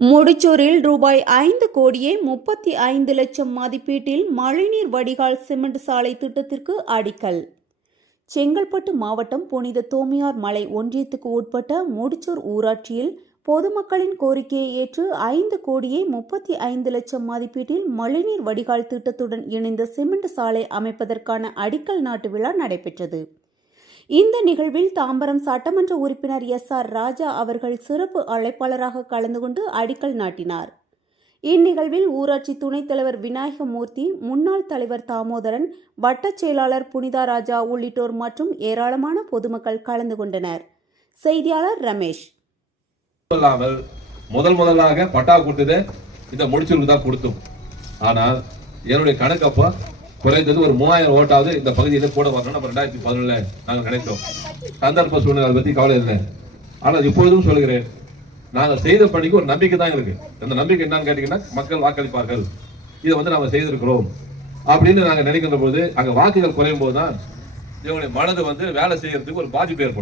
முடிச்சூரில் ரூபாய் 5 கோடியே 35 லட்சம் மதிப்பீட்டில் மழைநீர் வடிகால் சிமெண்ட் சாலை திட்டத்திற்கு அடிக்கல். செங்கல்பட்டு மாவட்டம் புனித தோமையார் மலை ஒன்றியத்துக்கு உட்பட்ட முடிச்சூர் ஊராட்சியில் பொதுமக்களின் கோரிக்கையை ஏற்று 5 கோடியே 35 லட்சம் மதிப்பீட்டில் மழைநீர் வடிகால் திட்டத்துடன் இணைந்த சிமெண்ட் சாலை அமைப்பதற்கான அடிக்கல் நாட்டு விழா நடைபெற்றது. இந்த நிகழ்வில் தாம்பரம் சட்டமன்ற உறுப்பினர் SR ராஜா அவர்கள் சிறப்பு அழைப்பாளராக கலந்து கொண்டு அடிக்கல் நாட்டினார். இந்நிகழ்வில் ஊராட்சி துணைத் தலைவர் விநாயகமூர்த்தி, முன்னாள் தலைவர் தாமோதரன், வட்டச் செயலாளர் புனிதா ராஜா உள்ளிட்டோர் மற்றும் ஏராளமான பொதுமக்கள் கலந்து கொண்டனர். செய்தியாளர் ரமேஷ். முதலாக பட்டா கொடுத்தது இந்த முடிச்சூருக்கு தான் கொடுத்தோம். ஆனால் என்னுடைய கணக்கப்போ குறைந்தது ஒரு 3000 ஓட்டாவது இந்த பகுதியில் கூட வரணும். நம்ம 2011 நாங்கள் நினைத்தோம். சந்தர்ப்ப சூழ்நிலை பற்றி கவலை இல்லை. ஆனால் இப்பொழுதும் சொல்கிறேன், நாங்கள் செய்த பணிக்கு ஒரு நம்பிக்கை தான் இருக்கு. அந்த நம்பிக்கை என்னன்னு கேட்டீங்கன்னா, மக்கள் வாக்களிப்பார்கள், இதை நாம செய்திருக்கிறோம் அப்படின்னு நாங்கள் நினைக்கின்ற போது, அங்கே வாக்குகள் குறையும் போது தான் இவங்களுடைய மனது வேலை செய்யறதுக்கு ஒரு பாதிப்பு ஏற்படும்.